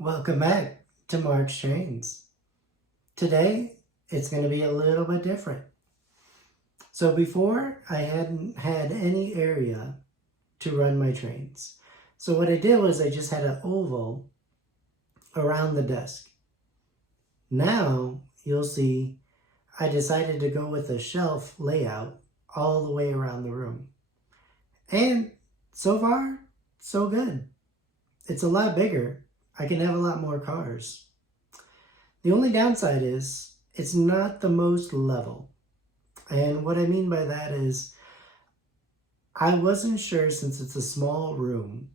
Welcome back to Mark's Trains. Today, it's going to be a little bit different. So before, I hadn't had any area to run my trains. So what I did was I just had an oval around the desk. Now, you'll see, I decided to go with a shelf layout all the way around the room. And so far, so good. It's a lot bigger. I can have a lot more cars. The only downside is it's not the most level. And what I mean by that is I wasn't sure, since it's a small room,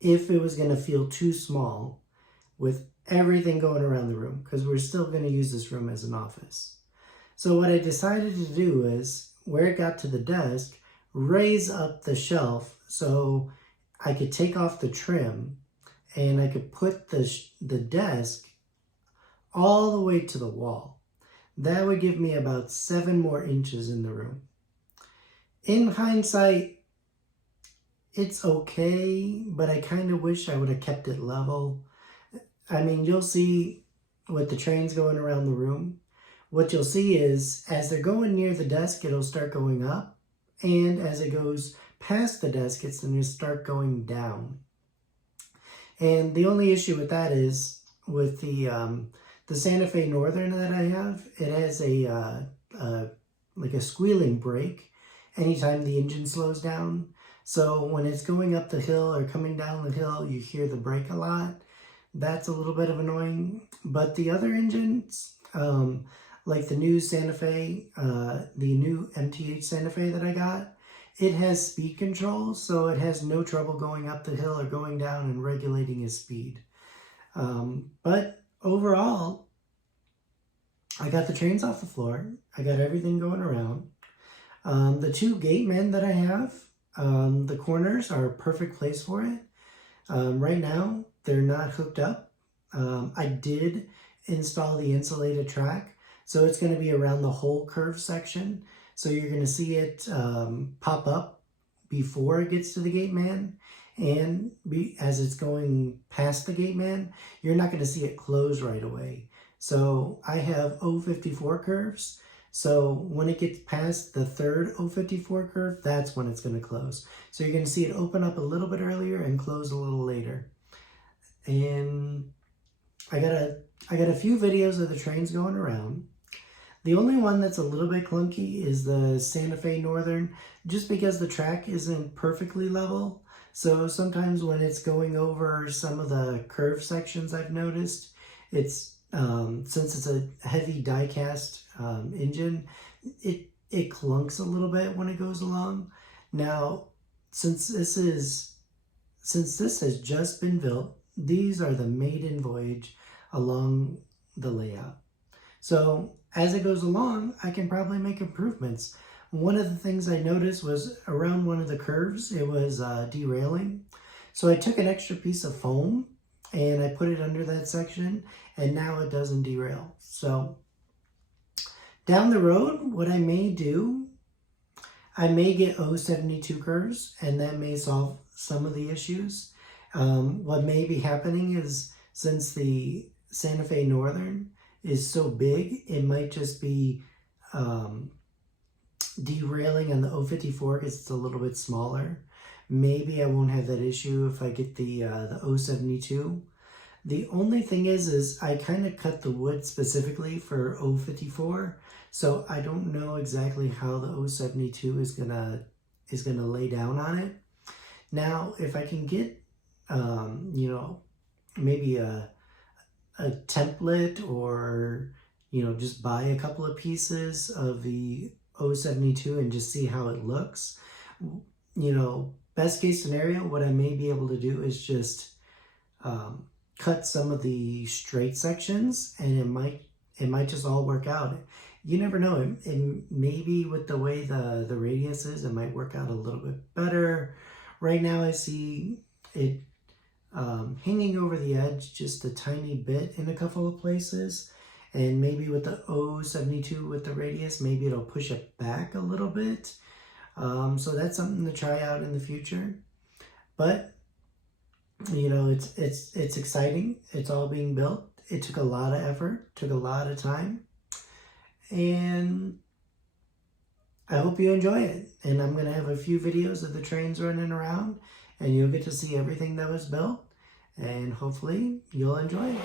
if it was going to feel too small with everything going around the room, because we're still going to use this room as an office. So what I decided to do is, where it got to the desk, raise up the shelf so I could take off the trim and I could put the desk all the way to the wall. That would give me about 7 more inches in the room. In hindsight, it's okay, but I kind of wish I would have kept it level. I mean, you'll see with the trains going around the room, what you'll see is as they're going near the desk, it'll start going up. And as it goes past the desk, it's going to start going down. And the only issue with that is with the Santa Fe Northern that I have, it has like a squealing brake anytime the engine slows down. So when it's going up the hill or coming down the hill, you hear the brake a lot. That's a little bit of annoying. But the other engines, like the new Santa Fe, the new MTH Santa Fe that I got, it has speed control, so it has no trouble going up the hill or going down and regulating its speed. But overall, I got the trains off the floor. I got everything going around. The 2 gate men that I have, the corners are a perfect place for it. Right now, they're not hooked up. I did install the insulated track, so it's going to be around the whole curve section. So you're going to see it pop up before it gets to the gate man, and as it's going past the gate man, you're not going to see it close right away. So I have 054 curves. So when it gets past the third 054 curve, that's when it's going to close. So you're going to see it open up a little bit earlier and close a little later. And I got a few videos of the trains going around. The only one that's a little bit clunky is the Santa Fe Northern, just because the track isn't perfectly level. So sometimes when it's going over some of the curve sections, I've noticed, it's since it's a heavy die-cast engine, it clunks a little bit when it goes along. Now, since this has just been built, these are the maiden voyage along the layout. So as it goes along, I can probably make improvements. One of the things I noticed was around one of the curves, it was derailing. So I took an extra piece of foam and I put it under that section, and now it doesn't derail. So down the road, what I may do, I may get 072 curves, and that may solve some of the issues. What may be happening is, since the Santa Fe Northern is so big, it might just be derailing on the 054 because it's a little bit smaller. Maybe I won't have that issue if I get the 072. The only thing is I kind of cut the wood specifically for 054, so I don't know exactly how the 072 is gonna lay down on it. Now, if I can get maybe a template, or just buy a couple of pieces of the 072 and just see how it looks. Best case scenario, what I may be able to do is just cut some of the straight sections, and it might just all work out. You never know. It maybe with the way the radius is, it might work out a little bit better. Right now I see it hanging over the edge just a tiny bit in a couple of places, and maybe with the 072 with the radius, maybe it'll push it back a little bit. So that's something to try out in the future. But you know, it's exciting. It's all being built. It took a lot of effort, took a lot of time, and I hope you enjoy it. And I'm going to have a few videos of the trains running around, and you'll get to see everything that was built, and hopefully you'll enjoy it.